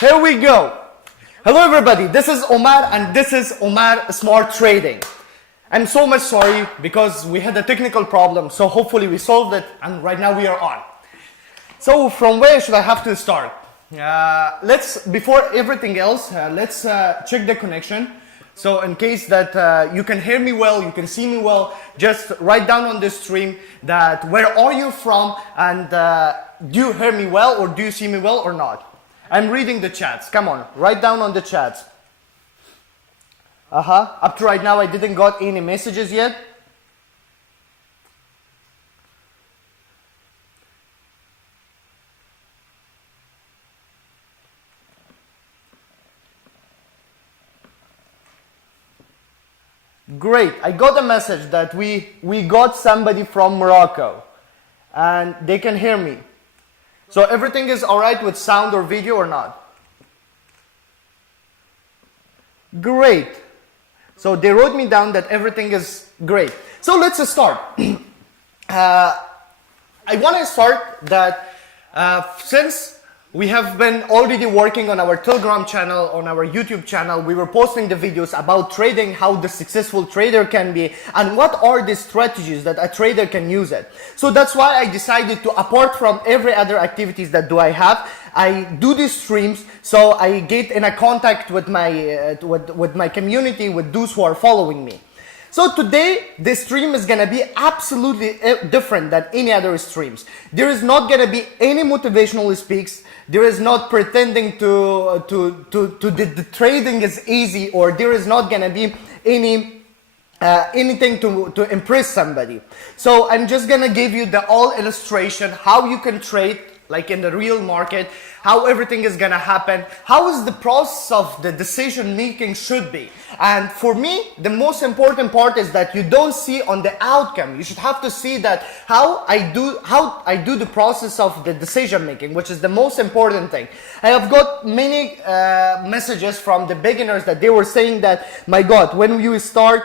Here we go. Hello everybody, this is Omar and this is Omar Smart Trading. I'm so much sorry because we had a technical problem, so hopefully we solved it and right now we are on. So from where should I have to start? Before everything else, let's check the connection. So in case that you can hear me well, you can see me well, just write down on the stream that where are you from and do you hear me well or do you see me well or not? I'm reading the chats. Come on, write down on the chats. Up to right now, I didn't got any messages yet. Great, I got a message that we got somebody from Morocco and they can hear me. So everything is all right with sound or video or not? Great. So they wrote me down that everything is great. So let's start. I want to start that since we have been already working on our Telegram channel, on our YouTube channel, we were posting the videos about trading, how the successful trader can be, and what are the strategies that a trader can use it. So that's why I decided to, apart from every other activities that I have, I do these streams, so I get in a contact with my community, with those who are following me. So today, this stream is going to be absolutely different than any other streams. There is not going to be any motivational speaks. There is not pretending the trading is easy, or there is not going to be anything to impress somebody. So I'm just going to give you the all illustration, how you can trade like in the real market, how everything is gonna happen, how is the process of the decision making should be. And for me, the most important part is that you don't see on the outcome. You should have to see that how I do the process of the decision making, which is the most important thing. I have got many messages from the beginners that they were saying that, my God, when you start,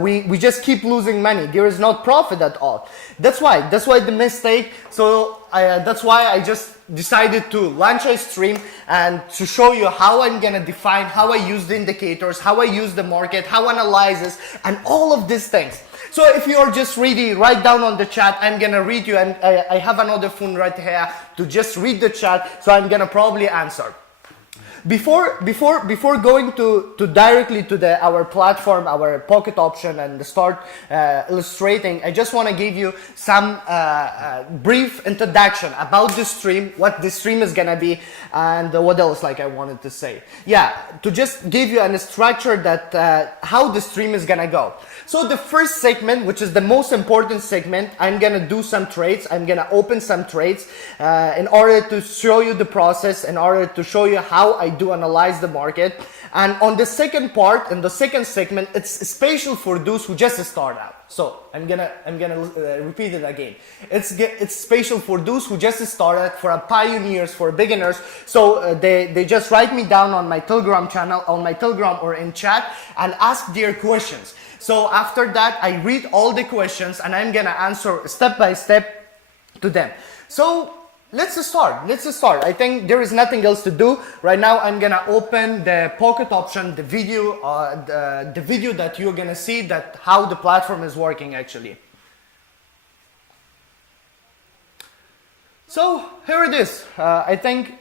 we just keep losing money. There is not profit at all. That's why the mistake. So that's why I just decided to launch a stream and to show you how I'm gonna define, how I use the indicators, how I use the market, how I analyze this, and all of these things. So if you are just ready, write down on the chat. I'm gonna read you, and I have another phone right here to just read the chat, so I'm gonna probably answer. Before going to directly to our platform, our pocket option, and start illustrating, I just want to give you some brief introduction about the stream, what the stream is gonna be, and what else like I wanted to say. Yeah, to just give you a structure that how the stream is gonna go. So the first segment, which is the most important segment, I'm gonna do some trades. I'm gonna open some trades in order to show you the process, in order to show you how I do analyze the market. And on the second part, in the second segment, it's special for those who just start out. So I'm gonna repeat it again. It's special for those who just started, for pioneers, for beginners. So they just write me down on my Telegram channel, on my Telegram or in chat, and ask their questions. So after that, I read all the questions and I'm gonna answer step by step to them. So let's start. I think there is nothing else to do. Right now, I'm gonna open the pocket option, the video that you're gonna see that how the platform is working actually. So here it is. I think,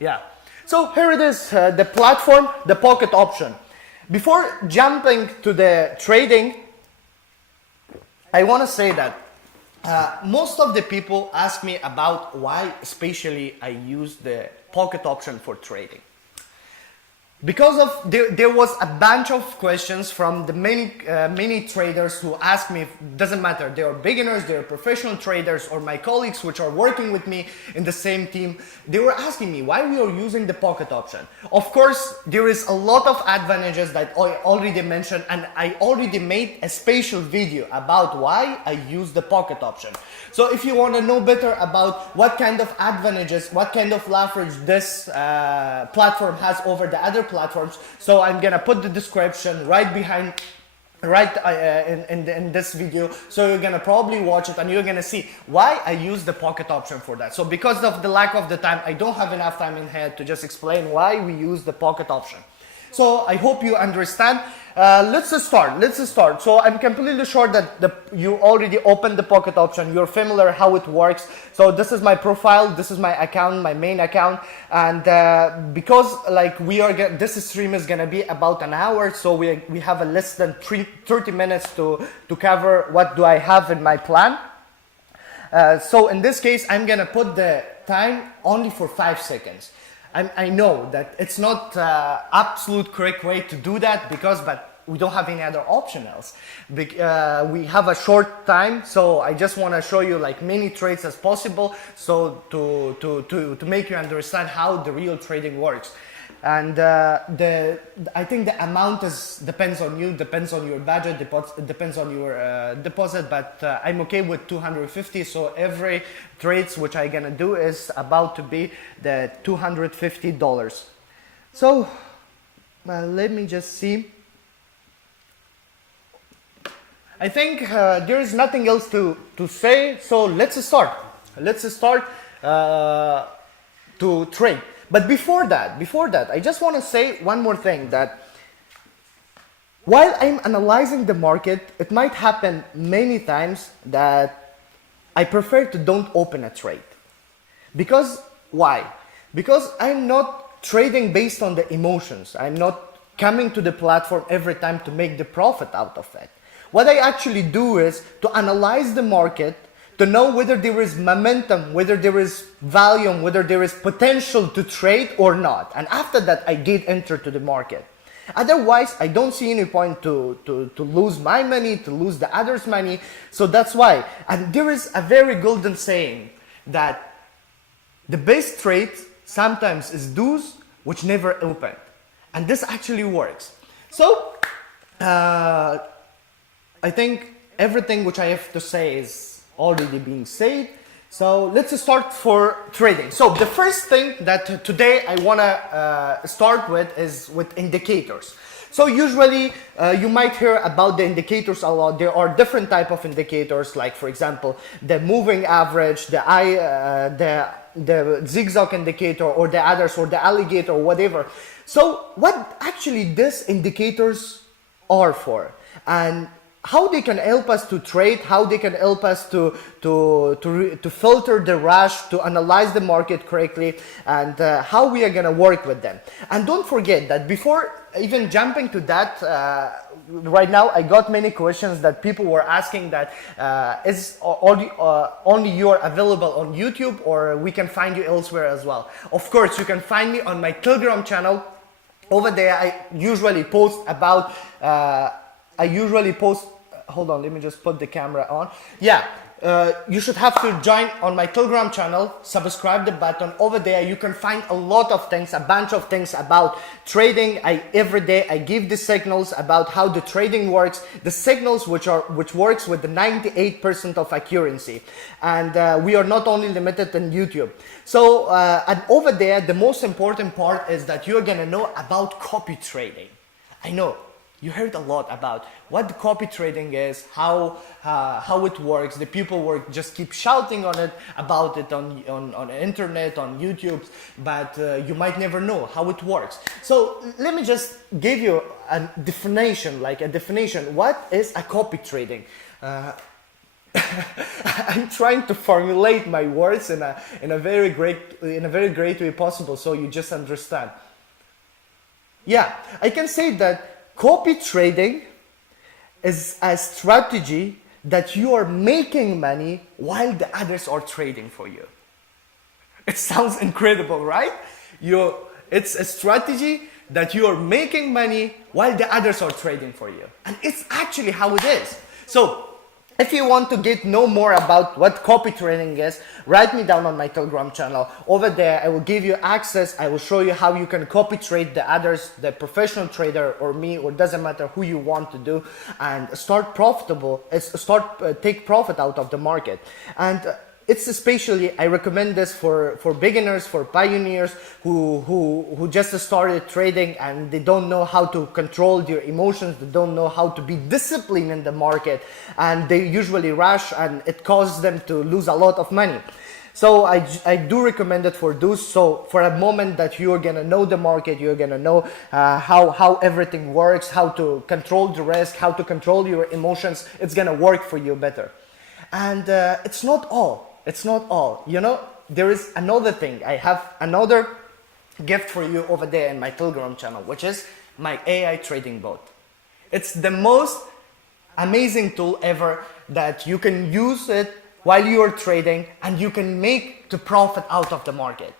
yeah. So here it is, the platform, the pocket option. Before jumping to the trading, I want to say that most of the people ask me about why especially I use the pocket option for trading. Because of there was a bunch of questions from the many traders who asked me, doesn't matter, they are beginners, they are professional traders, or my colleagues which are working with me in the same team, they were asking me why we are using the pocket option. Of course, there is a lot of advantages that I already mentioned, and I already made a special video about why I use the pocket option. So if you want to know better about what kind of advantages, what kind of leverage this platform has over the other platforms, so I'm gonna put the description right behind right in this video. So you're gonna probably watch it and you're gonna see why I use the pocket option for that. So because of the lack of the time, I don't have enough time in here to just explain why we use the pocket option. So I hope you understand. Let's just start. So I'm completely sure that you already opened the pocket option. You're familiar how it works. So this is my profile. This is my account, my main account. And because like this stream is gonna be about an hour, so we have a less than 30 minutes to cover what do I have in my plan. So in this case, I'm gonna put the time only for 5 seconds. I know that it's not absolute correct way to do that but we don't have any other option else. We have a short time, so I just want to show you like many trades as possible, so to make you understand how the real trading works. And I think the amount depends on you, depends on your budget, depends on your deposit, but I'm okay with 250. So every trades which I'm gonna do is about to be the $250. So let me just see. I think there is nothing else to say. So let's start. To trade. But before that, I just want to say one more thing, that while I'm analyzing the market, it might happen many times that I prefer to don't open a trade. Because why? Because I'm not trading based on the emotions. I'm not coming to the platform every time to make the profit out of it. What I actually do is to analyze the market, to know whether there is momentum, whether there is volume, whether there is potential to trade or not. And after that, I get entered to the market. Otherwise, I don't see any point to lose my money, to lose the others' money. So that's why. And there is a very golden saying that the best trade sometimes is those which never open. And this actually works. So, I think everything which I have to say is already being said. So let's start for trading. So the first thing that today I want to start with is with indicators. So usually you might hear about the indicators a lot. There are different type of indicators, like for example the moving average, the zigzag indicator, or the others, or the alligator, or whatever. So what actually these indicators are for, and how they can help us to trade, how they can help us to filter the rush, to analyze the market correctly, and how we are going to work with them. And don't forget that before even jumping to that, right now I got many questions that people were asking that is only you are available on YouTube, or we can find you elsewhere as well. Of course, you can find me on my Telegram channel. Over there I usually post about hold on, let me just put the camera on. Yeah, you should have to join on my Telegram channel, subscribe the button. Over there you can find a lot of things, a bunch of things about trading. Every day I give the signals about how the trading works, the signals which works with the 98% of accuracy. And we are not only limited in YouTube. So and over there the most important part is that you're gonna know about copy trading. I know you heard a lot about what the copy trading is, how it works. The people just keep shouting about it on internet, on YouTube, but you might never know how it works. So let me just give you a definition. What is a copy trading? I'm trying to formulate my words in a very great way possible, so you just understand. Yeah, I can say that copy trading is a strategy that you are making money while the others are trading for you. It sounds incredible, right? It's a strategy that you are making money while the others are trading for you. And it's actually how it is. So if you want to know more about what copy trading is, write me down on my Telegram channel. Over there, I will give you access. I will show you how you can copy trade the others, the professional trader, or me, or doesn't matter who you want to do, and take profit out of the market. And it's especially, I recommend this for beginners, for pioneers who just started trading and they don't know how to control their emotions, they don't know how to be disciplined in the market, and they usually rush and it causes them to lose a lot of money. So I do recommend it for those. So for a moment that you're gonna know the market, you're gonna know how everything works, how to control the risk, how to control your emotions, it's gonna work for you better. And it's not all. It's not all. You know, there is another thing. I have another gift for you over there in my Telegram channel, which is my AI trading bot. It's the most amazing tool ever that you can use it while you are trading and you can make the profit out of the market.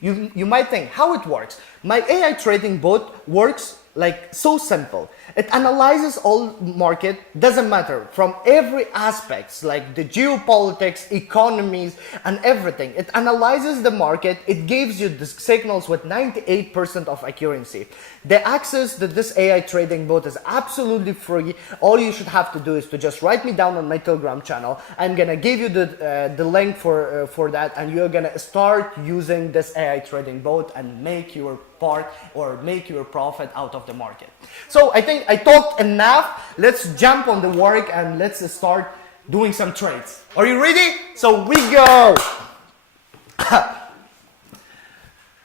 You might think how it works. My AI trading bot works like so simple. It analyzes all market, doesn't matter, from every aspects like the geopolitics, economies, and everything. It analyzes the market, it gives you the signals with 98% of accuracy. The access to this AI trading bot is absolutely free. All you should have to do is to just write me down on my Telegram channel. I'm gonna give you the link for that, and you're gonna start using this AI trading bot and make your part or make your profit out of the market. So I think I talked enough. Let's jump on the work and let's start doing some trades. Are you ready? So we go.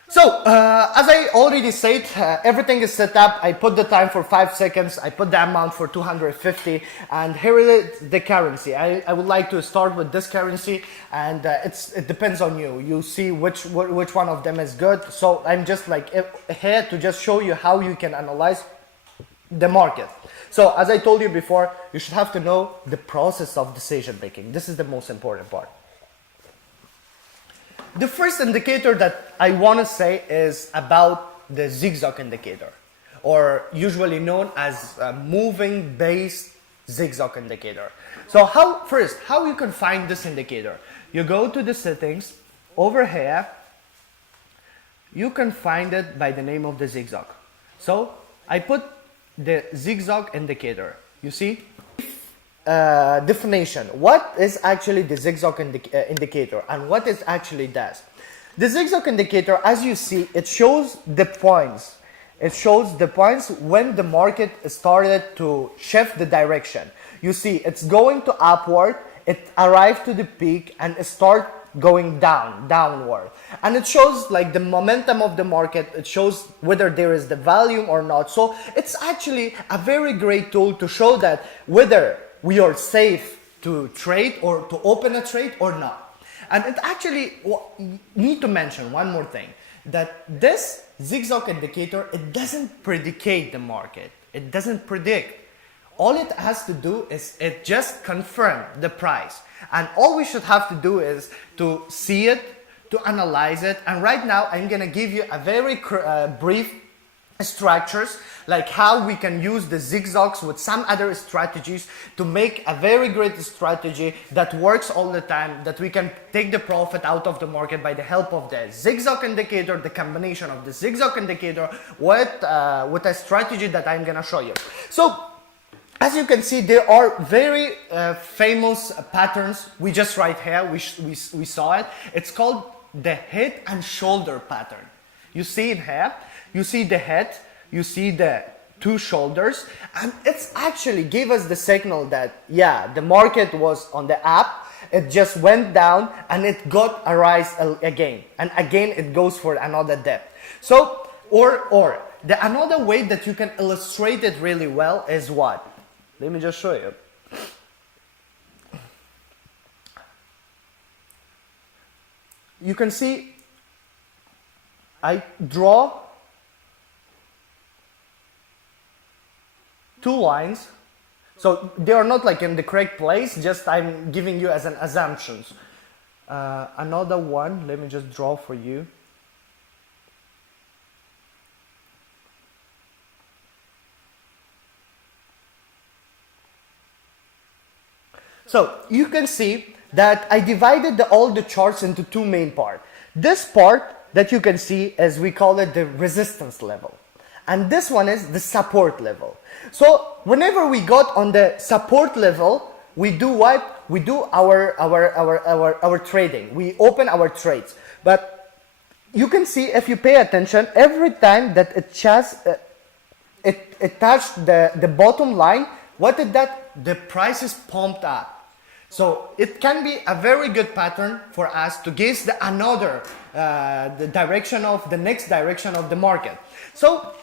So as I already said, everything is set up. I put the time for 5 seconds. I put the amount for 250, and here is the currency. I would like to start with this currency, and it depends on you. You see which one of them is good. So I'm just like here to just show you how you can analyze the market. So as I told you before, you should have to know the process of decision making. This is the most important part. The first indicator that I want to say is about the zigzag indicator, or usually known as a moving based zigzag indicator. So how you can find this indicator? You go to the settings over here. You can find it by the name of the zigzag. So I put the zigzag indicator. You see? Definition. What is actually the zigzag indicator and what it actually does? The zigzag indicator, as you see, it shows the points. It shows the points when the market started to shift the direction. You see, it's going to upward, it arrived to the peak and it start going downward. And it shows like the momentum of the market. It shows whether there is the volume or not. So it's actually a very great tool to show that whether we are safe to trade or to open a trade or not. And it actually, need to mention one more thing, that this zigzag indicator, it doesn't predicate the market. It doesn't predict. All it has to do is it just confirm the price. And all we should have to do is to see it, to analyze it. And right now I'm gonna give you a very brief structures, like how we can use the zigzags with some other strategies to make a very great strategy that works all the time, that we can take the profit out of the market by the help of the zigzag indicator, the combination of the zigzag indicator with a strategy that I'm gonna show you. So as you can see, there are very famous patterns. We just right here, we saw it. It's called the head and shoulder pattern. You see it here. You see the head, you see the two shoulders, and it's actually gave us the signal that, yeah, the market was on the up, it just went down, and it got a rise again. And again, it goes for another dip. So, the another way that you can illustrate it really well is what? Let me just show you. You can see, I draw two lines, so they are not like in the correct place, just I'm giving you as an assumptions. Another one, let me just draw for you. So you can see that I divided all the charts into two main parts. This part that you can see is, we call it the resistance level. And this one is the support level. So whenever we got on the support level, we do what? We do our trading. We open our trades. But you can see, if you pay attention, every time that it touched the bottom line, what did that? The price is pumped up. So it can be a very good pattern for us to guess the next direction of the market. So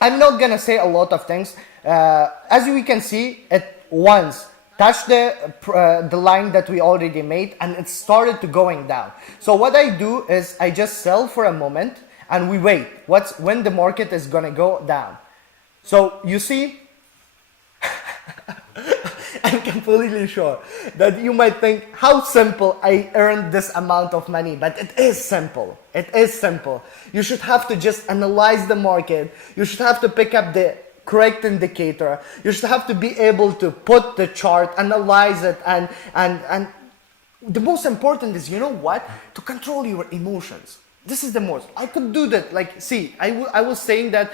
I'm not gonna say a lot of things. As we can see, it once touched the line that we already made, and it started to going down. So what I do is I just sell for a moment and we wait. When the market is gonna go down. So you see, I'm completely sure that you might think how simple I earned this amount of money, but it is simple. It is simple. You should have to just analyze the market. You should have to pick up the correct indicator. You should have to be able to put the chart, analyze it, and the most important is, you know what? To control your emotions. This is the most. I could do that. Like, see, I was saying that,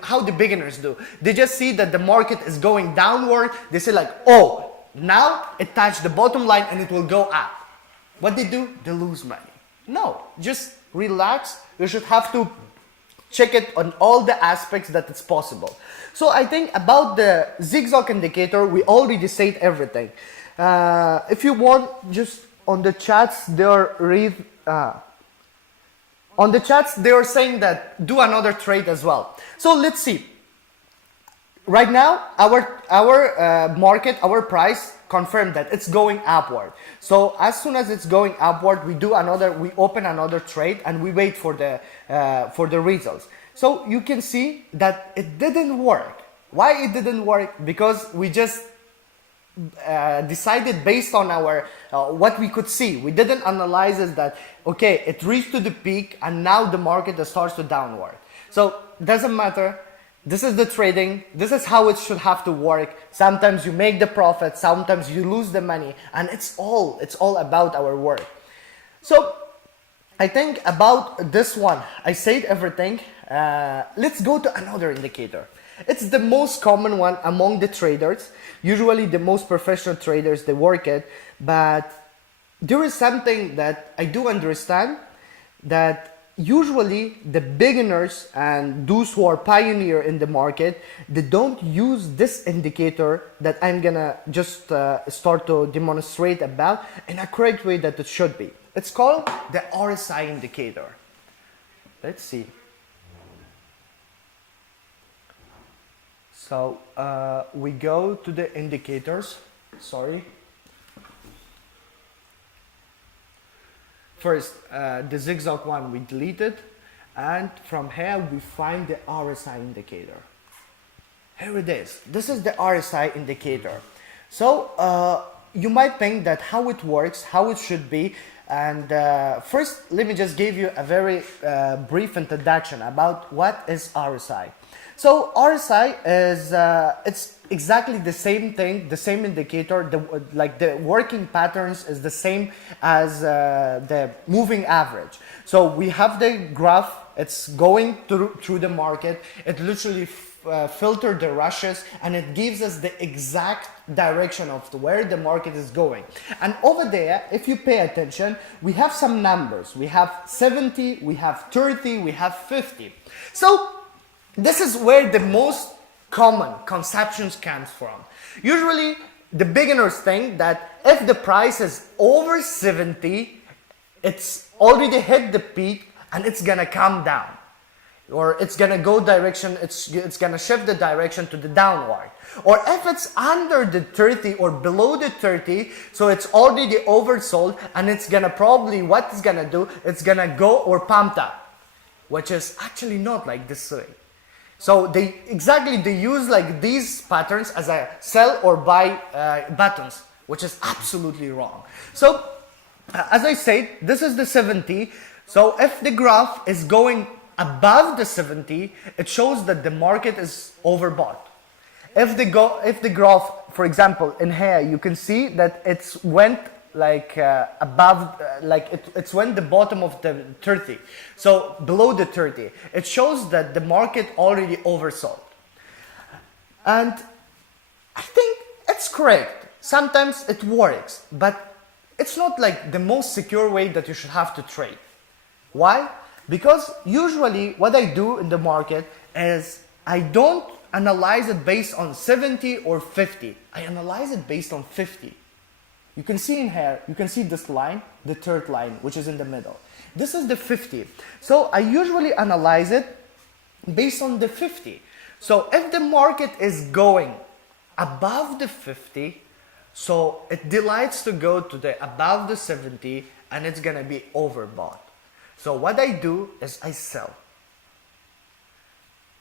how the beginners do. They just see that the market is going downward. They say like, oh, now it touched the bottom line and it will go up. What they do? They lose money. No, just relax. You should have to check it on all the aspects that it's possible. So I think about the zigzag indicator, we already said everything. If you want, just on the chats, they are saying that do another trade as well. So let's see. Right now, our market, our price confirmed that it's going upward. So as soon as it's going upward, we open another trade and we wait for the results. So you can see that it didn't work. Why it didn't work? Because we just decided based on our what we could see. We didn't analyze is that, okay, it reached to the peak and now the market starts to downward. So doesn't matter. This is the trading. This is how it should have to work. Sometimes you make the profit, sometimes you lose the money, and it's all about our work. So I think about this one, I said everything. Let's go to another indicator. It's the most common one among the traders. Usually the most professional traders, they work it, but there is something that I do understand, that usually the beginners and those who are pioneer in the market, they don't use this indicator that I'm gonna just start to demonstrate about in a correct way that it should be. It's called the RSI indicator. Let's see. So we go to the indicators. Sorry. First, the zigzag one we deleted, and from here we find the RSI indicator. Here it is. This is the RSI indicator. So you might think that how it works, how it should be, and first let me just give you a very brief introduction about what is RSI. So RSI is it's exactly the same thing, the same indicator. The working patterns is the same as the moving average. So we have the graph. It's going through the market. It literally filters the rushes and it gives us the exact direction of where the market is going. And over there, if you pay attention, we have some numbers. We have 70, we have 30, we have 50. So this is where the most common conceptions comes from. Usually the beginners think that if the price is over 70, it's already hit the peak and it's gonna come down, or it's gonna go direction, it's gonna shift the direction to the downward. Or if it's under the 30 or below the 30, so it's already oversold, and it's gonna probably, what it's gonna do, it's gonna go or pumped up, which is actually not like this way. So they use like these patterns as a sell or buy buttons, which is absolutely wrong. So as I said, this is the 70. So if the graph is going above the 70, it shows that the market is overbought. If the graph, for example, in here, you can see that it's went like above, it's when the bottom of the 30, so below the 30, it shows that the market already oversold. And I think it's correct. Sometimes it works, but it's not like the most secure way that you should have to trade. Why? Because usually what I do in the market is I don't analyze it based on 70 or 50. I analyze it based on 50. You can see in here, you can see this line, the third line, which is in the middle. This is the 50. So I usually analyze it based on the 50. So if the market is going above the 50, so it delights to go to the above the 70 and it's gonna be overbought. So what I do is I sell.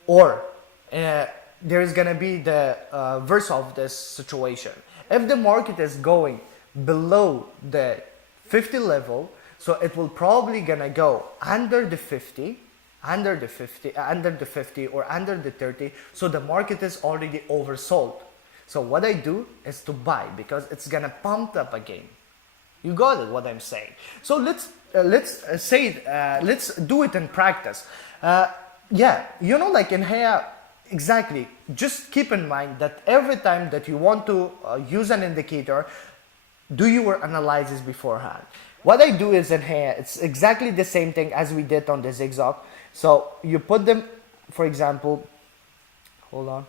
Or there is gonna be the verse of this situation. If the market is going below the 50 level, so it will probably gonna go under the 50, under the 50 or under the 30, so the market is already oversold. So what I do is to buy because it's gonna pump up again. You got it, what I'm saying. So let's do it in practice. Yeah, you know, like in here, exactly. Just keep in mind that every time that you want to use an indicator, do your analysis beforehand. What I do is in here, it's exactly the same thing as we did on the zigzag. So you put them, for example, hold on.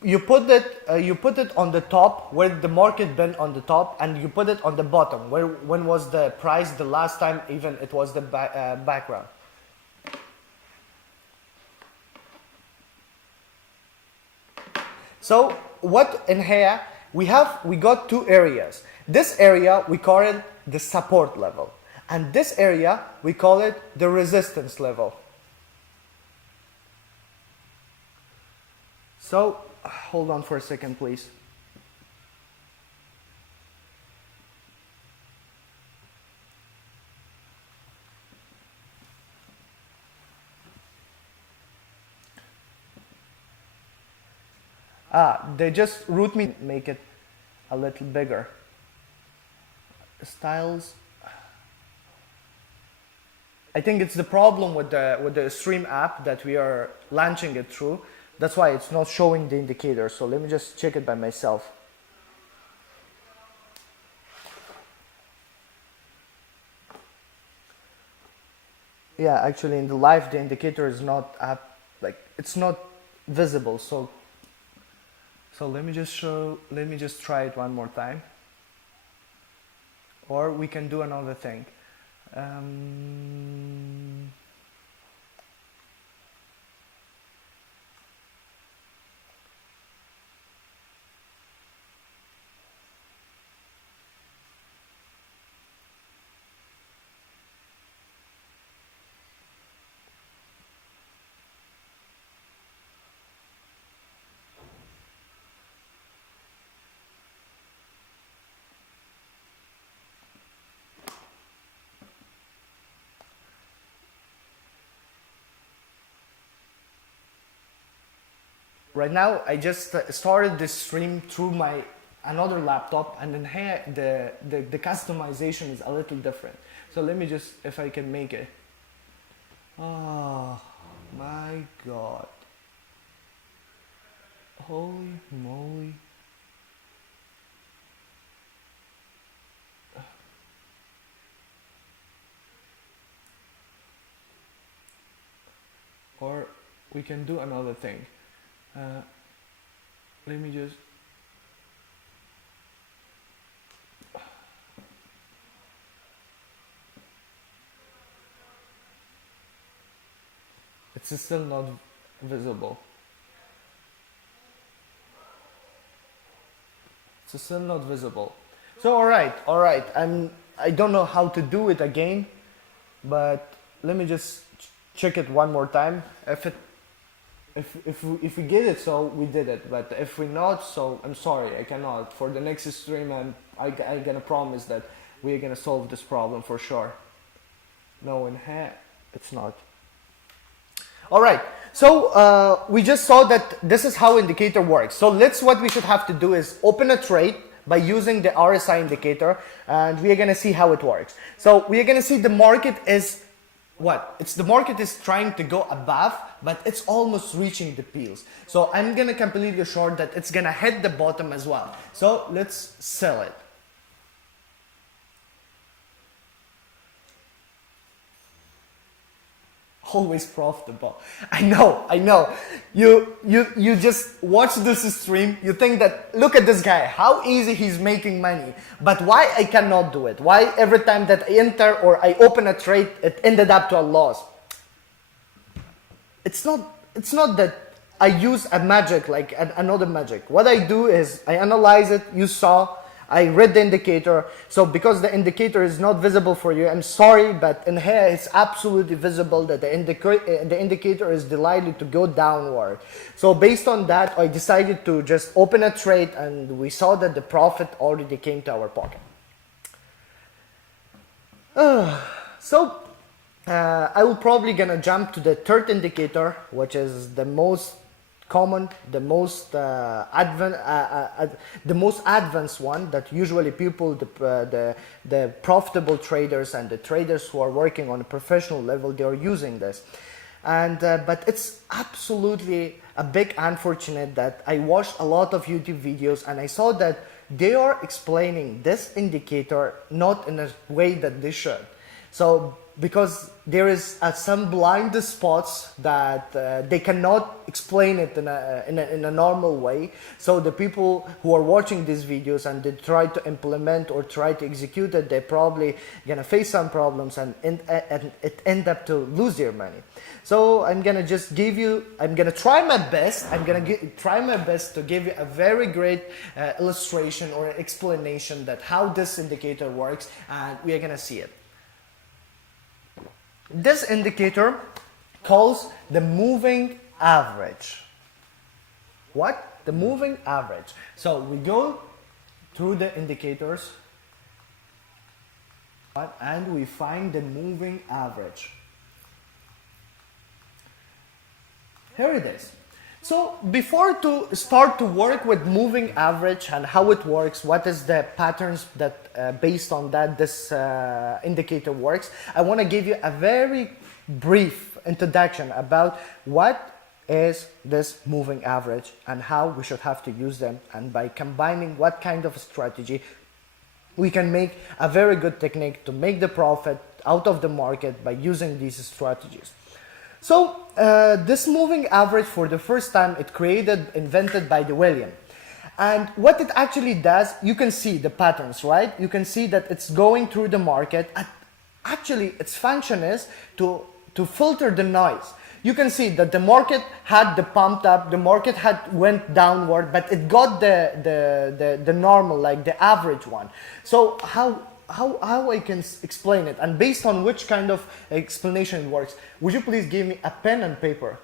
You put it on the top where the market been on the top, and you put it on the bottom where when was the price the last time even it was the background. So what in here we got two areas. This area we call it the support level, and this area we call it the resistance level. So hold on for a second, please. They just root me, make it a little bigger. Styles. I think it's the problem with the Stream app that we are launching it through. That's why it's not showing the indicator. So let me just check it by myself. Yeah, actually in the live the indicator is not up, like it's not visible. So let me just try it one more time. Or we can do another thing. Right now, I just started this stream through my another laptop, and then here the customization is a little different. So let me just, if I can make it. Oh my God. Holy moly. Or we can do another thing. Let me just it's still not visible. It's still not visible. So all right. I don't know how to do it again, but let me just check it one more time. If we get it, so we did it. But if we not, so I'm sorry, I cannot. For the next stream, I'm gonna promise that we're gonna solve this problem for sure. No, in here, it's not. All right. So we just saw that this is how indicator works. So what we should have to do is open a trade by using the RSI indicator, and we are going to see how it works. So we are going to see the market is what? The market is trying to go above, but it's almost reaching the peels. So I'm going to completely short that it's going to hit the bottom as well. So let's sell it. Always profitable. I know. You just watch this stream, you think that, look at this guy, how easy he's making money. But why I cannot do it? Why every time that I enter or I open a trade, it ended up to a loss? It's not that I use a magic like another magic. What I do is I analyze it, you saw, I read the indicator. So because the indicator is not visible for you, I'm sorry, but in here it's absolutely visible that the indicator is delighted to go downward. So based on that, I decided to just open a trade, and we saw that the profit already came to our pocket. I will probably gonna jump to the third indicator, which is the most common, the most advanced one that usually people, the profitable traders and the traders who are working on a professional level, they are using this. And but it's absolutely a big unfortunate that I watched a lot of YouTube videos and I saw that they are explaining this indicator not in a way that they should. So because there is some blind spots that they cannot explain it in a normal way. So the people who are watching these videos and they try to implement or try to execute it, they're probably gonna face some problems and it end up to lose their money. So I'm gonna try my best. Try my best to give you a very great illustration or explanation that how this indicator works, and we are gonna see it. This indicator calls the moving average. What? The moving average. So we go through the indicators and we find the moving average. Here it is. So before to start to work with moving average and how it works, what is the patterns that based on that this indicator works, I want to give you a very brief introduction about what is this moving average and how we should have to use them, and by combining what kind of strategy we can make a very good technique to make the profit out of the market by using these strategies. So this moving average, for the first time, invented by William. And what it actually does, you can see the patterns, right? You can see that it's going through the market. Actually, its function is to filter the noise. You can see that the market had the pumped up, the market had went downward, but it got the normal, like the average one. So how I can explain it, and based on which kind of explanation it works, would you please give me a pen and paper?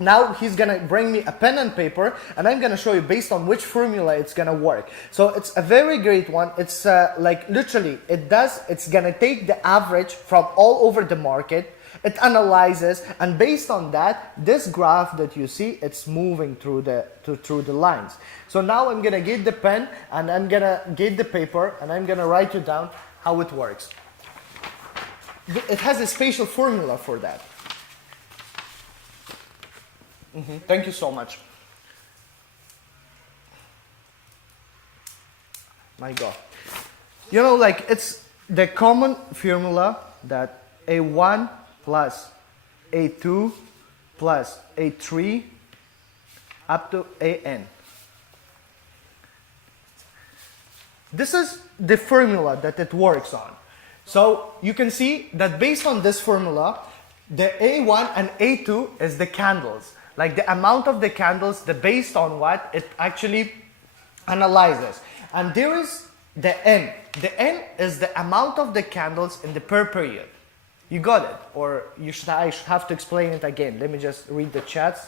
Now he's gonna bring me a pen and paper, and I'm gonna show you based on which formula it's gonna work. So it's a very great one. It's like literally it's gonna take the average from all over the market. It analyzes, and based on that, this graph that you see, it's moving through the lines. So now I'm gonna get the pen and I'm gonna get the paper and I'm gonna write you down how it works. It has a special formula for that. Thank you so much. My God. You know, like it's the common formula that A1 plus A2 plus A3 up to AN. This is the formula that it works on. So you can see that based on this formula, the A1 and A2 is the candles. Like the amount of the candles, based on what it actually analyzes. And there is the N. The N is the amount of the candles in the per period. You got it? Or I should have to explain it again. Let me just read the chats.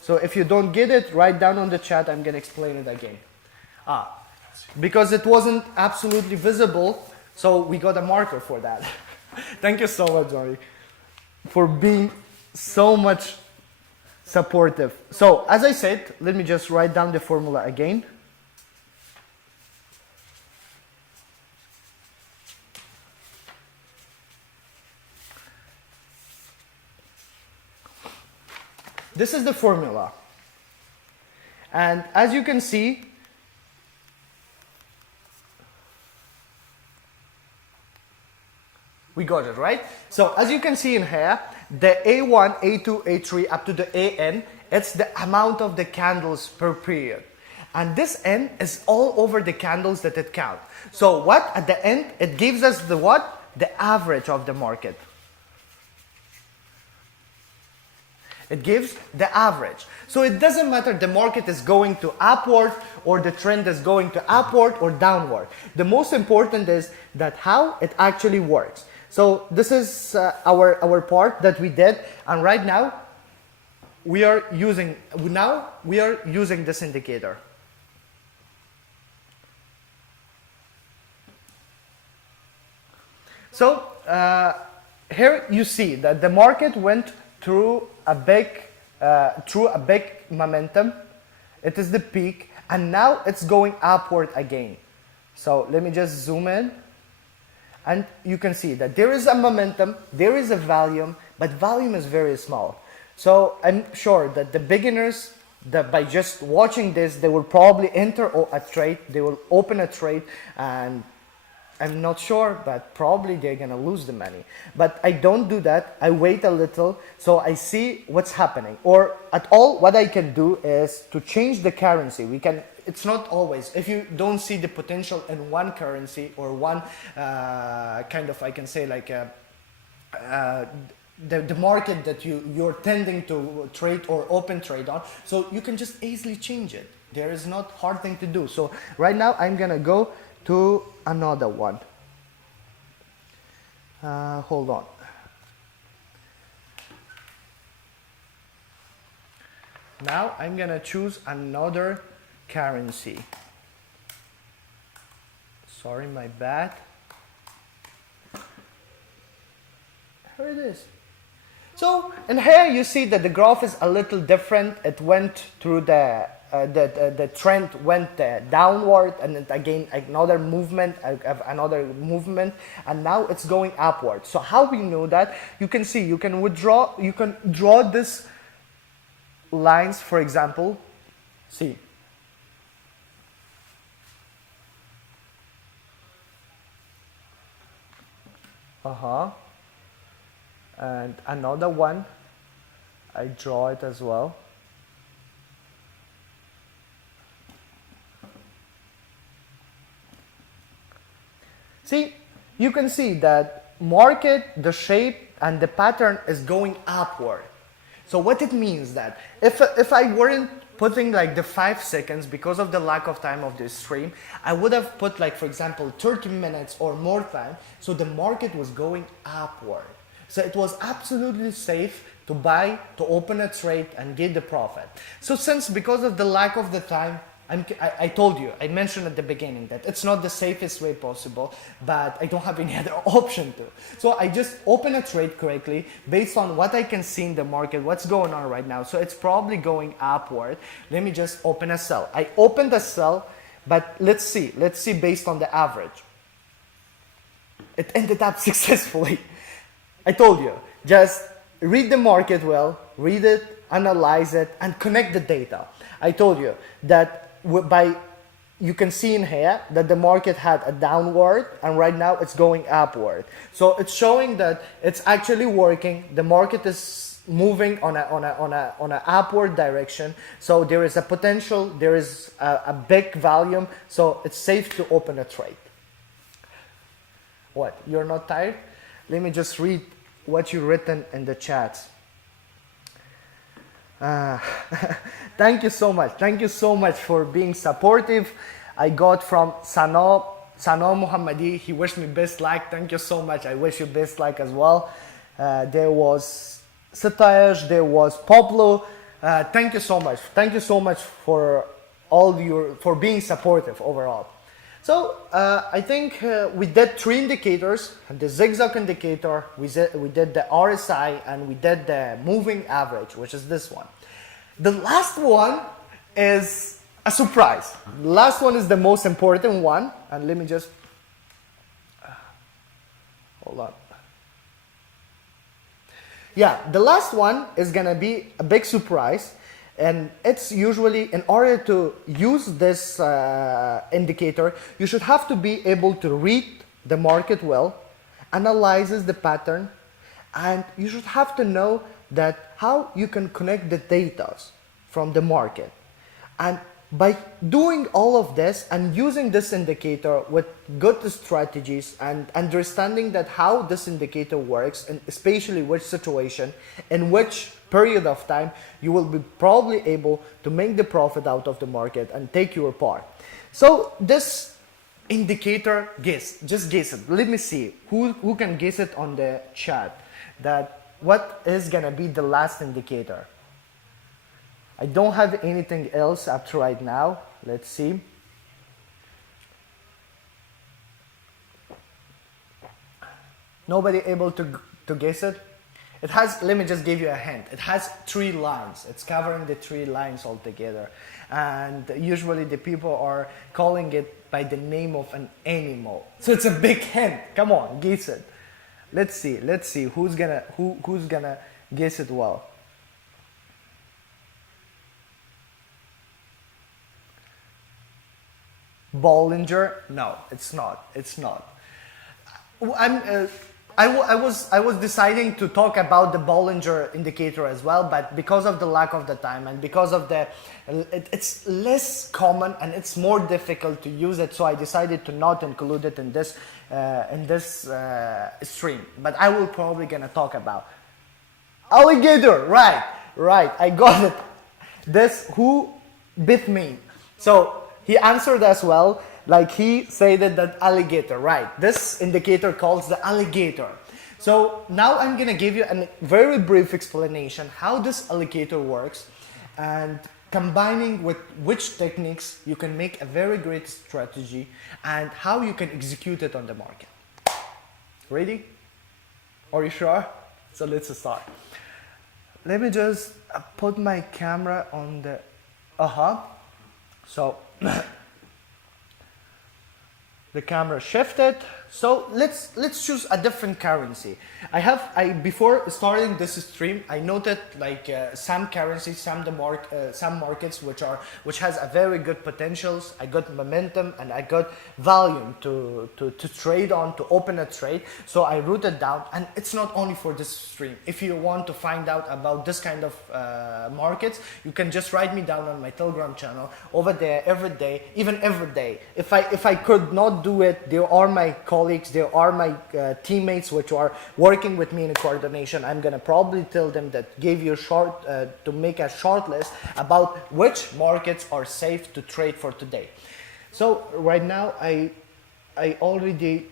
So if you don't get it, write down on the chat. I'm going to explain it again. Because it wasn't absolutely visible, so we got a marker for that. Thank you so much, Johnny, for being so supportive. So as I said, let me just write down the formula again. This is the formula. And as you can see, we got it, right? So as you can see in here, the A1, A2, A3 up to the AN, it's the amount of the candles per period. And this N is all over the candles that it counts. So what at the end, it gives us the what? The average of the market. It gives the average. So it doesn't matter the market is going to upward or the trend is going to upward or downward. The most important is that how it actually works. So this is our part that we did, and right now we are using this indicator. So here you see that the market went through a big momentum. It is the peak, and now it's going upward again. So let me just zoom in, and you can see that there is a momentum, there is a volume, but volume is very small. So I'm sure that the beginners, that by just watching this, they will probably enter a trade, they will open a trade, and I'm not sure, but probably they're gonna lose the money. But I don't do that. I wait a little so I see what's happening. Or at all, what I can do is to change the currency. It's not always. If you don't see the potential in one currency or one kind of, I can say like the market that you're tending to trade or open trade on, so you can just easily change it. There is not hard thing to do. So right now I'm gonna go to another one. Hold on. Now I'm gonna choose another currency. Sorry, my bad. Here it is. So in here you see that the graph is a little different. It went through the trend went downward, and then again another movement, and now it's going upward. So how we know that? You can see, you can draw this lines, for example. See. And another one, I draw it as well. See, you can see that market, the shape and the pattern is going upward. So what it means that if I weren't putting like the 5 seconds because of the lack of time of this stream, I would have put like, for example, 30 minutes or more time. So the market was going upward. So it was absolutely safe to buy, to open a trade and get the profit. So since because of the lack of the time, I told you, I mentioned at the beginning that it's not the safest way possible, but I don't have any other option to. So I just open a trade correctly based on what I can see in the market, what's going on right now. So it's probably going upward. Let me just open a sell. I opened a sell, but let's see based on the average. It ended up successfully. I told you, just read the market well, read it, analyze it, and connect the data. I told you that you can see in here that the market had a downward, and right now it's going upward. So it's showing that it's actually working. The market is moving on a upward direction. So there is a potential, there is a big volume. So it's safe to open a trade. What? You're not tired? Let me just read what you've written in the chat. Thank you so much. Thank you so much for being supportive. I got from Sano Muhammadi. He wished me best luck. Thank you so much. I wish you best luck as well. There was Sataj. There was Pablo. Thank you so much. Thank you so much for for being supportive overall. So I think we did 3 indicators: the zigzag indicator, we did the RSI, and we did the moving average, which is this one. The last one is a surprise. The last one is the most important one, and let me just hold on. Yeah, the last one is gonna be a big surprise. And it's usually, in order to use this indicator, you should have to be able to read the market well, analyzes the pattern, and you should have to know that how you can connect the data from the market. And by doing all of this and using this indicator with good strategies and understanding that how this indicator works, and especially which situation, in which period of time, you will be probably able to make the profit out of the market and take your part. So this indicator, just guess it. Let me see who can guess it on the chat, that what is gonna be the last indicator. I don't have anything else up to right now. Let's see. Nobody able to guess it? It has, let me just give you a hint. It has 3 lines. It's covering the 3 lines altogether. And usually the people are calling it by the name of an animal. So it's a big hint. Come on, guess it. Let's see who's gonna guess it well. Bollinger? No, it's not. It's not. I was deciding to talk about the Bollinger indicator as well, but because of the lack of the time and because of it's less common and it's more difficult to use it, so I decided to not include it in this stream. But I will probably gonna talk about alligator. Right. I got it. This who bit me. So he answered as well. Like he said that alligator, right? This indicator calls the alligator. So now I'm gonna give you a very brief explanation how this alligator works, and combining with which techniques you can make a very great strategy and how you can execute it on the market. Ready? Are you sure? So let's start. Let me just put my camera on the, So the camera shifted. So let's choose a different currency. Before starting this stream, I noted like some currencies, some markets which has a very good potentials, a good momentum, and a good volume to trade on, to open a trade. So I wrote it down, and it's not only for this stream. If you want to find out about this kind of markets, you can just write me down on my Telegram channel over there every day, even every day. If I could not do it, there are my colleagues, there are my teammates which are working with me in coordination. I'm gonna probably tell them that give you to make a short list about which markets are safe to trade for today. So right now I already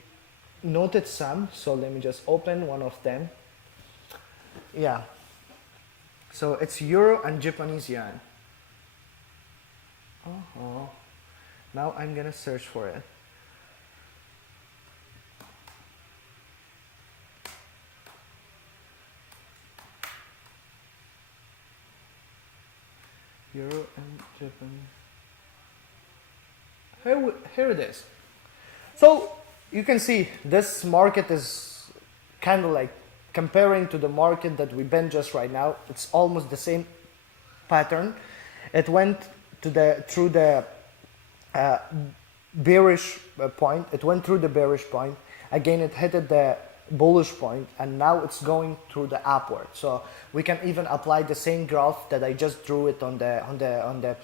noted some, so let me just open one of them. Yeah, so it's Euro and Japanese yen. Now I'm gonna search for it. Euro and Japan. Here it is. So you can see this market is kind of like comparing to the market that we've been just right now. It's almost the same pattern. It went through the bearish point. It went through the bearish point. Again, it hit the bullish point, and now it's going through the upward. So we can even apply the same graph that I just drew it on the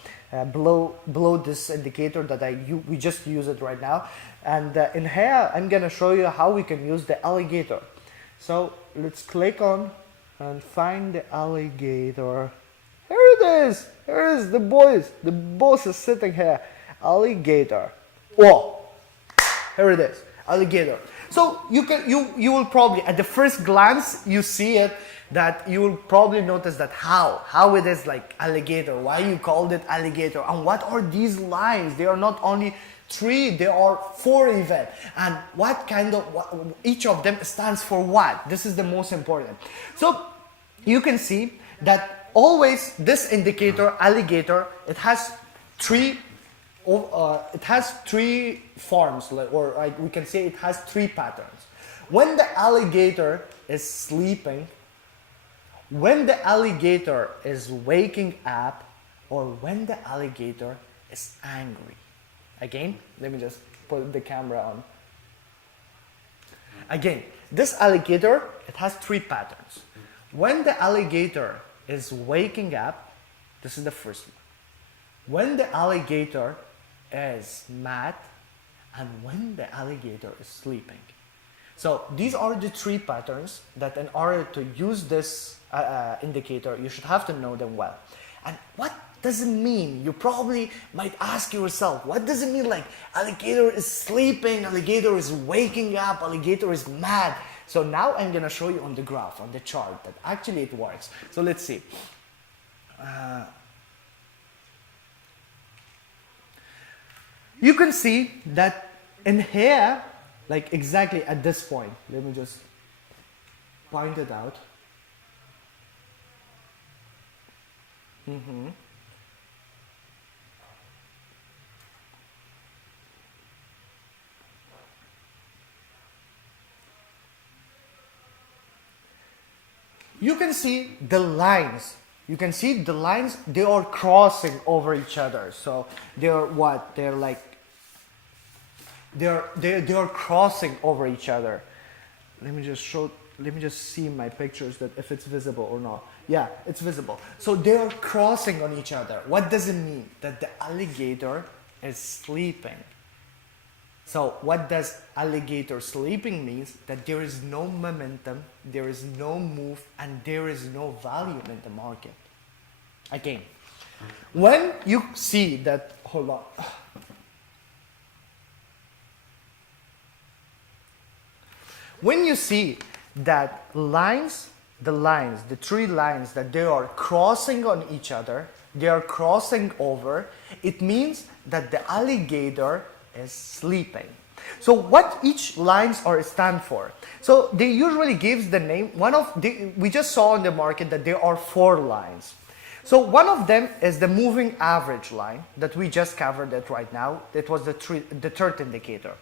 below this indicator that we just use it right now. And in here I'm gonna show you how we can use the alligator. So let's click on and find the alligator. Here it is. Here is the boys. The boss is sitting here. Alligator. Oh, here it is. Alligator. So you will probably, at the first glance, you see it that you will probably notice that how it is like alligator, why you called it alligator, and what are these lines? They are not only 3, there are 4 even, and what kind of each of them stands for what. This is the most important. So you can see that always this indicator alligator, it has 3 forms, or like we can say it has 3 patterns. When the alligator is sleeping, when the alligator is waking up, or when the alligator is angry. Again, let me just put the camera on. Again, this alligator, it has 3 patterns. When the alligator is waking up, this is the first one. When the alligator is mad, and when the alligator is sleeping. So these are the 3 patterns that in order to use this indicator, you should have to know them well. And what does it mean? You probably might ask yourself, what does it mean like alligator is sleeping, alligator is waking up, alligator is mad? So now I'm going to show you on the graph, on the chart, that actually it works. So let's see. You can see that in here, like exactly at this point, let me just point it out. You can see the lines. You can see the lines, they are crossing over each other. So they're what? They're like, they're crossing over each other. Let me just see my pictures that if it's visible or not. Yeah, it's visible. So they are crossing on each other. What does it mean? That the alligator is sleeping. So what does alligator sleeping means? That there is no momentum, there is no move, and there is no value in the market. Again, when you see that, hold on. When you see that the 3 lines, that they are crossing on each other, they are crossing over, it means that the alligator is sleeping. So what each lines are stand for? So they usually gives the name, we just saw in the market that there are 4 lines. So one of them is the moving average line that we just covered it right now. It was the third indicator.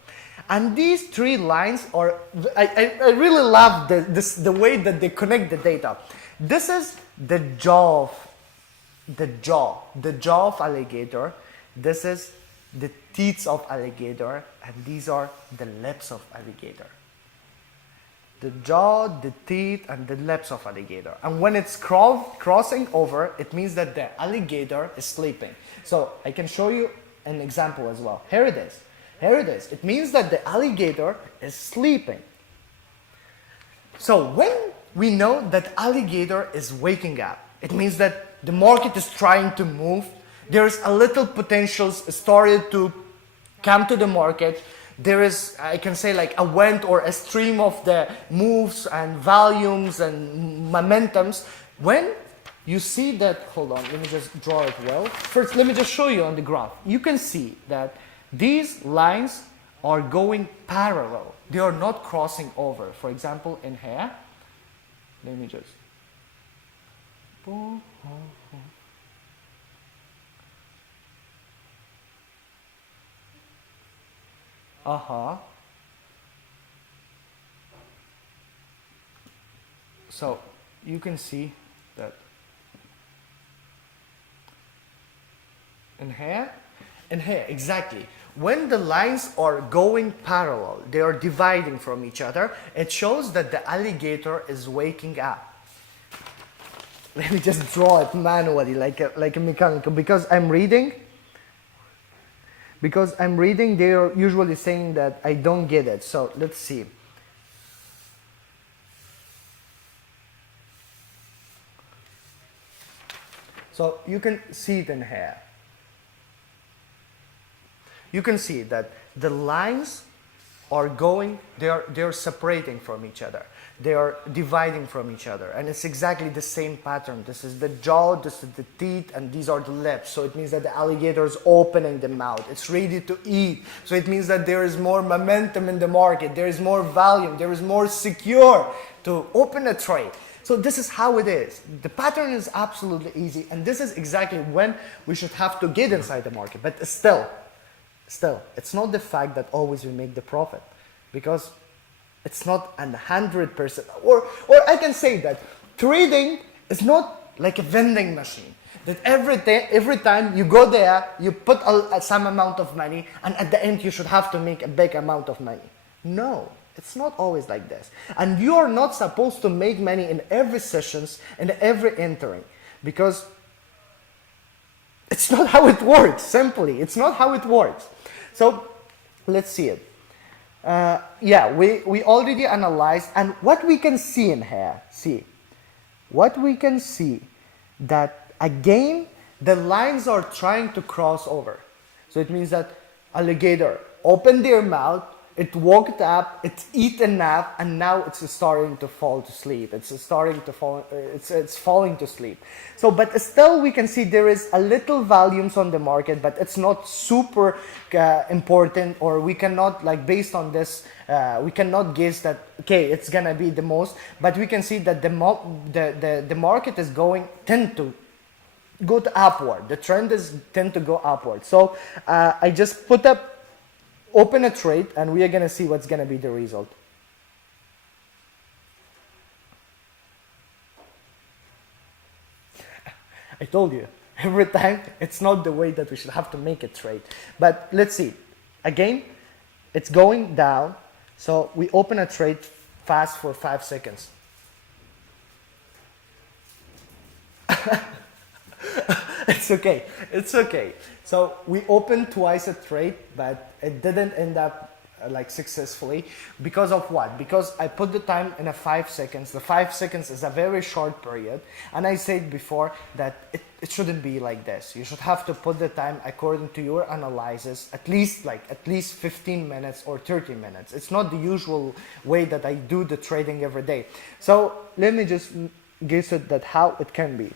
And these 3 lines are, I really love the way that they connect the data. This is the jaw of alligator. This is the teeth of alligator, and these are the lips of alligator. The jaw, the teeth, and the lips of alligator. And when it's crossing over, it means that the alligator is sleeping. So I can show you an example as well. Here it is. Here it is. It means that the alligator is sleeping. So when we know that alligator is waking up, it means that the market is trying to move. There's a little potential started to come to the market. There is, I can say, like a wind or a stream of the moves and volumes and momentums. When you see that, hold on, let me just draw it well. First, let me just show you on the graph. You can see that these lines are going parallel. They are not crossing over. For example, in here, let me just. So you can see that in here, exactly. When the lines are going parallel, they are dividing from each other, it shows that the alligator is waking up. Let me just draw it manually, like a mechanical, because I'm reading, they are usually saying that I don't get it. So let's see. So you can see it in here. You can see that the lines are going, they're separating from each other. They are dividing from each other. And it's exactly the same pattern. This is the jaw, this is the teeth, and these are the lips. So it means that the alligator is opening the mouth. It's ready to eat. So it means that there is more momentum in the market. There is more volume. There is more secure to open a trade. So this is how it is. The pattern is absolutely easy. And this is exactly when we should have to get inside the market. But still, it's not the fact that always we make the profit. Because it's not 100%. Or I can say that trading is not like a vending machine. That every time you go there, you put some amount of money, and at the end you should have to make a big amount of money. No, it's not always like this. And you are not supposed to make money in every sessions and every entering. Because it's not how it works, simply. It's not how it works. So let's see it. We already analyzed, and what we can see in here, what we can see that again the lines are trying to cross over. So it means that alligator opened their mouth, it walked up, it ate enough, and now it's starting to fall to sleep. It's falling to sleep. So, but still we can see there is a little volumes on the market, but it's not super important, or we cannot, like, based on this, we cannot guess that, okay, it's gonna be the most, but we can see that the market is tend to go to upward. The trend is tend to go upward. So I just open a trade, and we are going to see what's going to be the result. I told you, every time it's not the way that we should have to make a trade. But let's see. Again, it's going down. So we open a trade fast for 5 seconds. It's okay. It's okay. So we opened twice a trade, but it didn't end up like successfully. Because of what? Because I put the time in a 5 seconds. The 5 seconds is a very short period. And I said before that it shouldn't be like this. You should have to put the time according to your analysis, at least 15 minutes or 30 minutes. It's not the usual way that I do the trading every day. So let me just guess it that how it can be.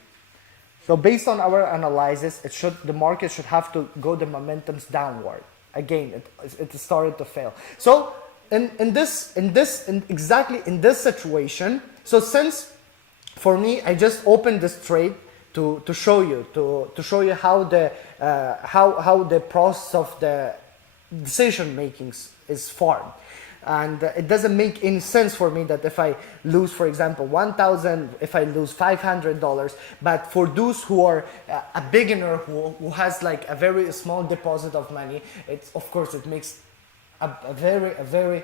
So based on our analysis, the market should have to go the momentum's downward. Again, it started to fail. So exactly in this situation, so since for me, I just opened this trade to show you how the process of the decision making is formed. And it doesn't make any sense for me that if I lose, for example, $1,000, if I lose $500, but for those who are a beginner who has like a very small deposit of money, of course it makes a very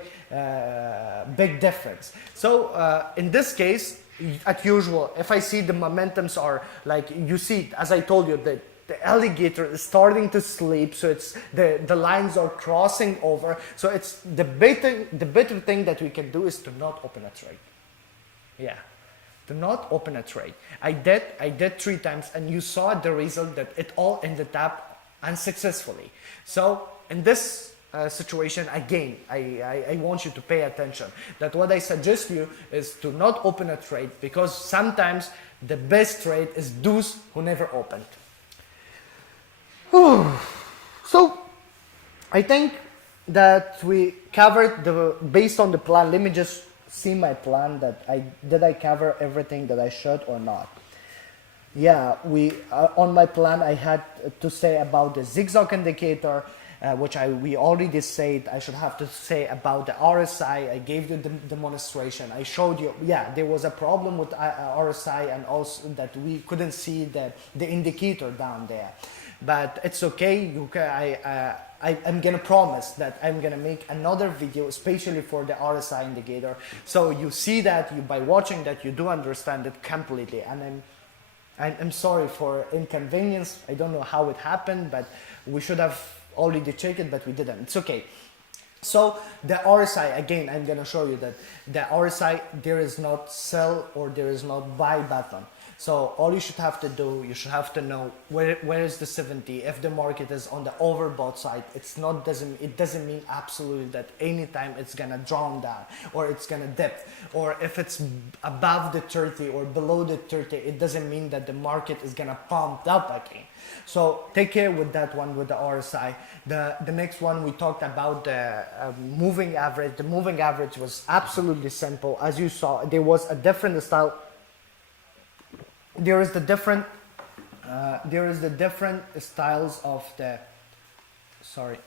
big difference. So in this case, as usual, if I see the momentums are like, you see, as I told you, that the alligator is starting to sleep, so it's the lines are crossing over. So it's the better thing that we can do is to not open a trade. Yeah, to not open a trade. I did 3 times, and you saw the result that it all ended up unsuccessfully. So in this situation, again, I want you to pay attention that what I suggest you is to not open a trade, because sometimes the best trade is those who never opened. So I think that we covered based on the plan. Let me just see my plan did I cover everything that I should or not. Yeah, on my plan I had to say about the zigzag indicator, which we already said. I should have to say about the RSI. I gave you the demonstration. I showed you, yeah, there was a problem with RSI, and also that we couldn't see the indicator down there. But it's okay. I'm gonna promise that I'm gonna make another video especially for the RSI indicator, so you see that by watching that you do understand it completely. And I'm sorry for inconvenience. I don't know how it happened, but we should have already checked it, but we didn't. It's okay. So the RSI, again, I'm gonna show you that the RSI, there is not sell or there is not buy button. So all you should have to do, you should have to know where is the 70. If the market is on the overbought side, it doesn't mean absolutely that anytime it's gonna draw down or it's gonna dip. Or if it's above the 30 or below the 30, it doesn't mean that the market is gonna pump up again. So take care with that one, with the RSI. The next one we talked about the moving average. The moving average was absolutely simple. As you saw, there was a different style. There is the different styles of the, sorry.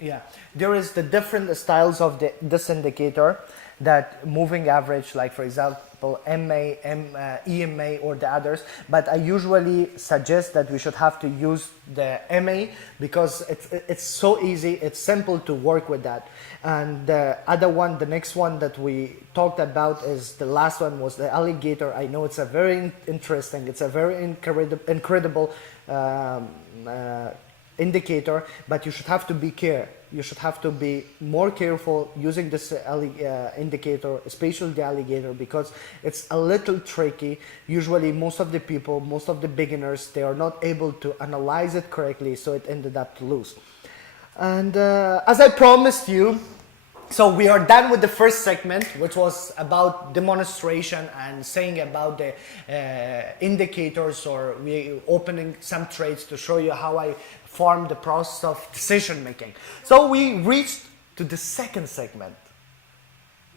Yeah, there is the different styles of this indicator, that moving average, like for example EMA or the others, but I usually suggest that we should have to use the MA because it's so easy, it's simple to work with that. And the other one, the next one that we talked about is the last one, was the alligator. I know it's a very interesting, it's a very incredible indicator, but you should have to be careful. You should have to be more careful using this indicator, especially the alligator, because it's a little tricky. Usually most of the people, most of the beginners, they are not able to analyze it correctly, so it ended up to lose. And as I promised you, so we are done with the first segment, which was about demonstration and saying about the indicators, or we opening some trades to show you how I form the process of decision making. So we reached to the second segment.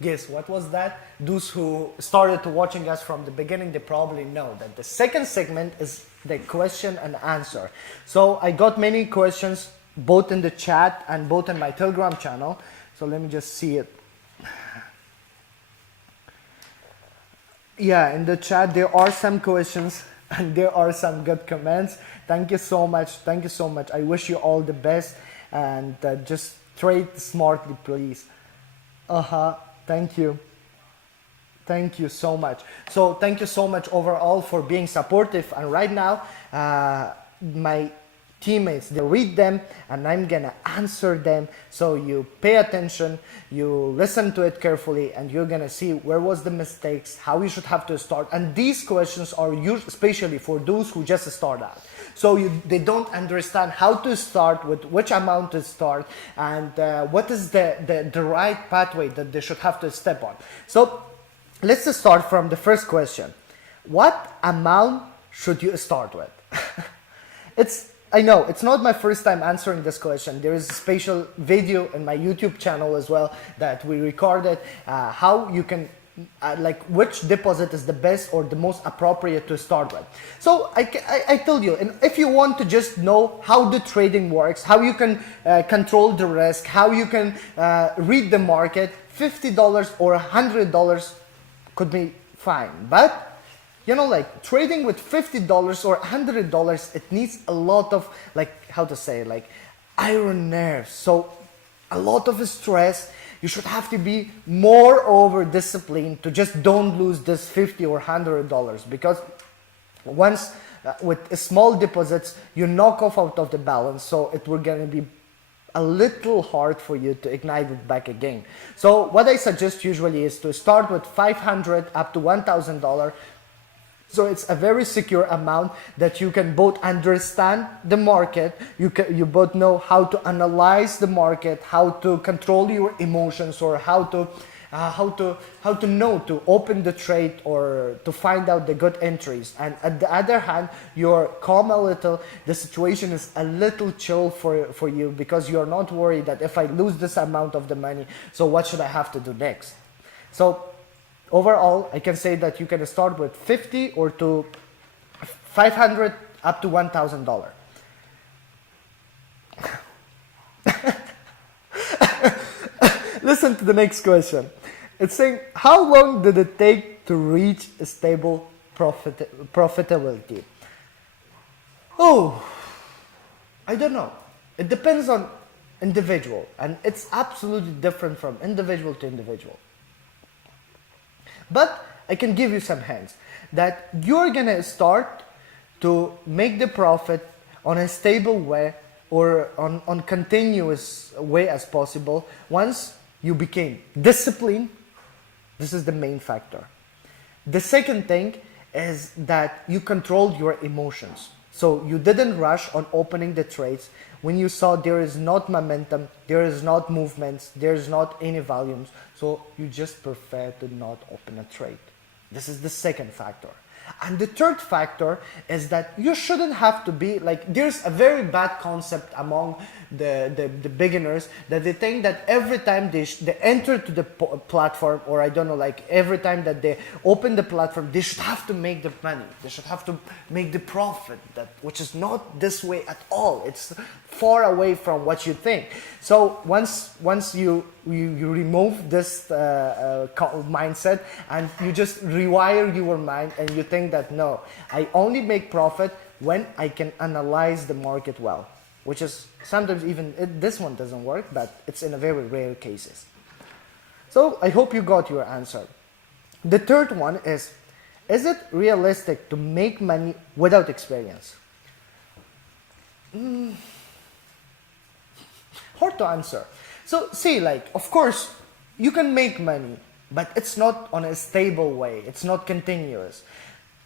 Guess what was that? Those who started watching us from the beginning, they probably know that the second segment is the question and answer. So I got many questions both in the chat and both in my Telegram channel. So let me just see it. Yeah, in the chat there are some questions and there are some good comments. Thank you so much. Thank you so much. I wish you all the best, and just trade smartly, please. Thank you. Thank you so much. So thank you so much overall for being supportive. And right now, my teammates, they read them and I'm gonna answer them. So you pay attention, you listen to it carefully, and you're gonna see where was the mistakes, how you should have to start. And these questions are used especially for those who just start out. So they don't understand how to start, with which amount to start, and what is the right pathway that they should have to step on. So let's just start from the first question. What amount should you start with? I know it's not my first time answering this question. There is a special video in my YouTube channel as well that we recorded, how you can like which deposit is the best or the most appropriate to start with. So I told you, and if you want to just know how the trading works, how you can control the risk, how you can read the market, $50 or $100 could be fine. But you know, like trading with $50 or $100, it needs a lot of, like, how to say, like iron nerves. So a lot of stress. You should have to be more over disciplined to just don't lose this $50 or $100, because once with small deposits, you knock off out of the balance. So it will gonna be a little hard for you to ignite it back again. So what I suggest usually is to start with $500 up to $1,000. So it's a very secure amount that you can both understand the market, you both know how to analyze the market, how to control your emotions, or how to know to open the trade or to find out the good entries. And at the other hand, you're calm a little, the situation is a little chill for you, because you're not worried that if I lose this amount of the money, so what should I have to do next? So overall, I can say that you can start with $50 or to $500 up to $1,000. Listen to the next question. It's saying, how long did it take to reach a stable profitability? Oh, I don't know. It depends on individual, and it's absolutely different from individual to individual. But I can give you some hints that you're gonna start to make the profit on a stable way, or on continuous way as possible, once you became disciplined. This is the main factor. The second thing is that you controlled your emotions. So you didn't rush on opening the trades when you saw there is not momentum, there is not movements, there is not any volumes. So you just prefer to not open a trade. This is the second factor. And the third factor is that you shouldn't have to be like, there's a very bad concept among the beginners that they think that every time they enter to the platform, or I don't know, like every time that they open the platform, they should have to make the money. They should have to make the profit, which is not this way at all. It's far away from what you think. So once you remove this mindset and you just rewire your mind and you think that no, I only make profit when I can analyze the market well, which is sometimes even this one doesn't work, but it's in a very rare cases. So I hope you got your answer. The third one is it realistic to make money without experience? Hard to answer. So see, like, of course, you can make money, but it's not on a stable way. It's not continuous.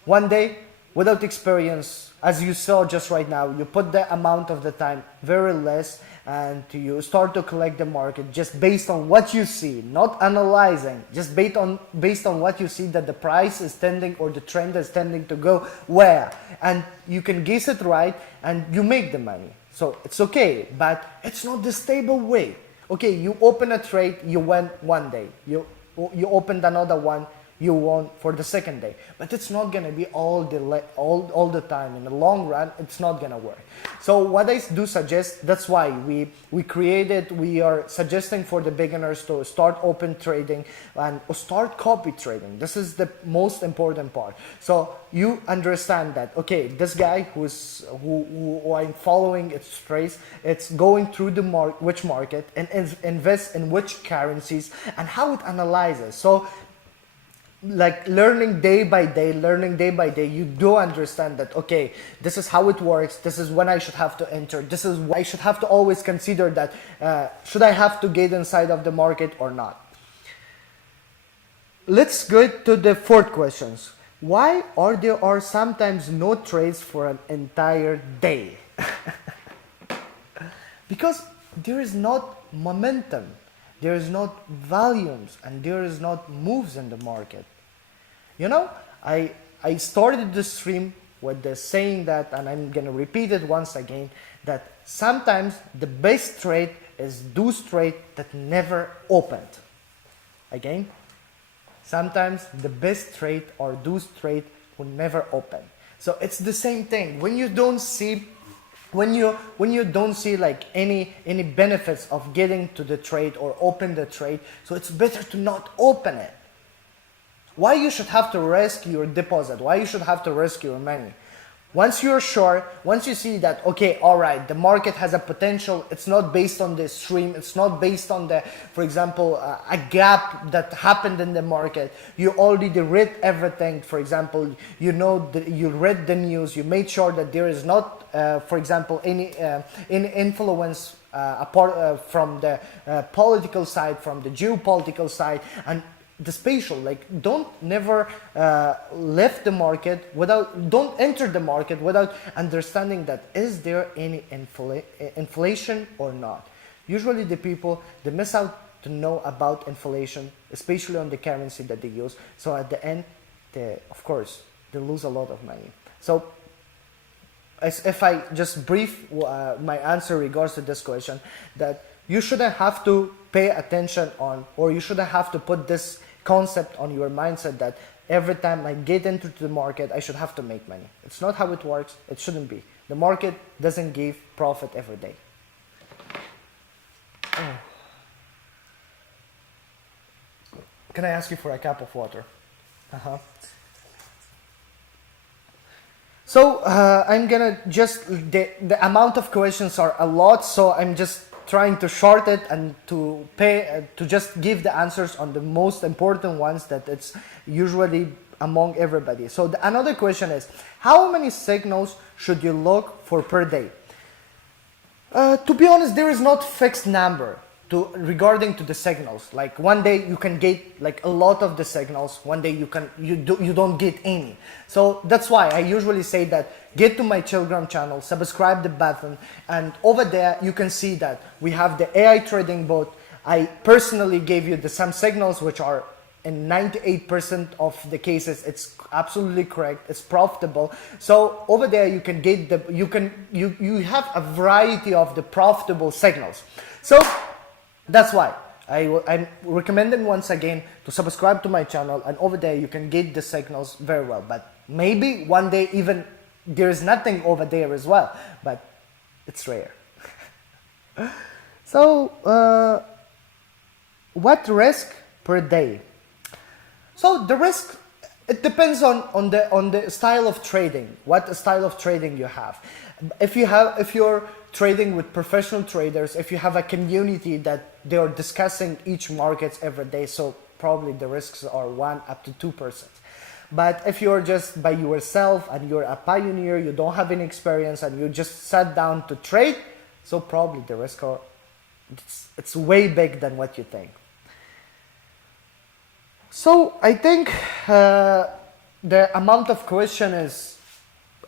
One day, without experience, as you saw just right now, you put the amount of the time very less, and you start to collect the market just based on what you see, not analyzing, just based on what you see that the price is tending or the trend is tending to go where, and you can guess it right and you make the money. So it's okay, but it's not the stable way. Okay, you open a trade, you win one day. You opened another one, you won for the second day. But it's not gonna be all the time. In the long run, it's not gonna work. So what I do suggest, that's why we are suggesting for the beginners to start open trading and start copy trading. This is the most important part. So you understand that, okay, this guy who I'm following its trades, it's going through the which market and invest in which currencies and how it analyzes. So like learning day by day, you do understand that, okay, this is how it works, this is when I should have to enter, this is why I should have to always consider that, should I have to get inside of the market or not. Let's go to the fourth questions. Why are there sometimes no trades for an entire day? Because there is not momentum, there is not volumes, and there is not moves in the market. You know, I started the stream with the saying that, and I'm gonna repeat it once again, that sometimes the best trade is those trades that never opened. Again, sometimes the best trade are those trades who never open. So it's the same thing. When you don't see like any benefits of getting to the trade or open the trade, so it's better to not open it. Why you should have to risk your deposit? Why you should have to risk your money? Once you're sure, once you see that, okay, all right, the market has a potential, it's not based on the stream, it's not based on the, for example, a gap that happened in the market, you already read everything. For example, you read the news, you made sure that there is not, for example, any influence apart from the political side, from the geopolitical side, and the spatial, like don't enter the market without understanding that is there any inflation or not. Usually the people, they miss out to know about inflation, especially on the currency that they use. So at the end, of course, they lose a lot of money. So if I just brief my answer regards to this question, that you shouldn't have to pay attention on, or you shouldn't have to put this concept on your mindset that every time I get into the market, I should have to make money. It's not how it works. It shouldn't be. The market doesn't give profit every day. Oh. Can I ask you for a cup of water? So I'm gonna the amount of questions are a lot, so I'm just trying to short it and to just give the answers on the most important ones that it's usually among everybody. So another question is, how many signals should you look for per day? To be honest, there is not fixed number. regarding to the signals. Like one day you can get like a lot of the signals, one day you don't get any. So that's why I usually say that get to my Telegram channel, subscribe the button, and over there you can see that we have the AI trading bot. I personally gave you some signals which are in 98% of the cases it's absolutely correct, it's profitable. So over there you can get you have a variety of the profitable signals. So that's why I'm recommending once again to subscribe to my channel, and over there you can get the signals very well. But maybe one day even there is nothing over there as well, but it's rare. So what risk per day? So the risk, it depends on the style of trading, what style of trading you have. If you're trading with professional traders, if you have a community that they are discussing each markets every day, so probably the risks are 1 up to 2%. But if you're just by yourself and you're a pioneer, you don't have any experience and you just sat down to trade, so probably the risk are it's way big than what you think. So I think the amount of question is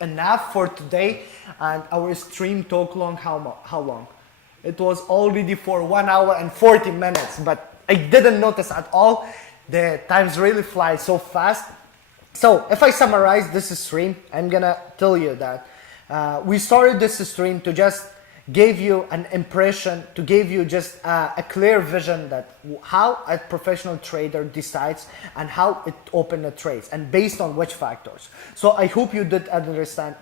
enough for today, and our stream took how long? It was already for 1 hour and 40 minutes, but I didn't notice at all. The times really fly so fast. So if I summarize this stream, I'm gonna tell you that we started this stream to just give you an impression, to give you just a clear vision that how a professional trader decides and how it open the trades and based on which factors. So I hope you did understand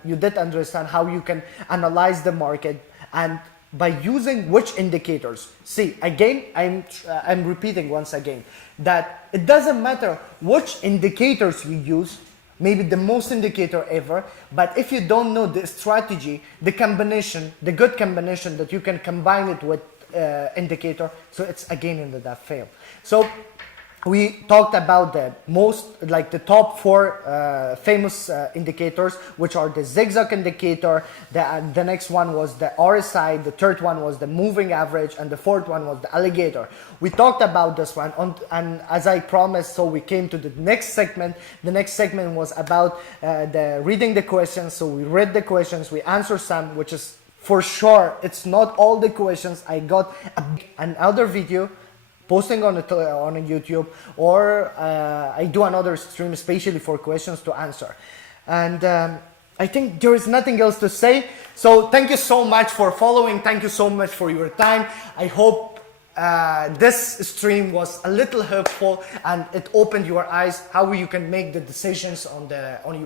how you can analyze the market and by using which indicators. See, again, I'm repeating once again that it doesn't matter which indicators you use, maybe the most indicator ever, but if you don't know the strategy, the combination, the good combination that you can combine it with indicator, so it's again in that fail. So we talked about the top 4 famous indicators, which are the zigzag indicator, the next one was the RSI, the third one was the moving average, and the fourth one was the alligator. We talked about this one, and as I promised, so we came to the next segment. The next segment was about reading the questions. So we read the questions, we answered some, which is for sure, it's not all the questions. I got another video posting on YouTube, or I do another stream especially for questions to answer. And I think there is nothing else to say. So thank you so much for following. Thank you so much for your time. I hope this stream was a little helpful and it opened your eyes how you can make the decisions on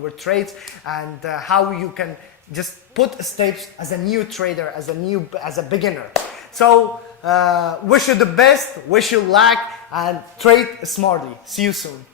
your trades, and how you can just put steps as a new trader, as a beginner. So wish you the best, wish you luck, and trade smartly. See you soon.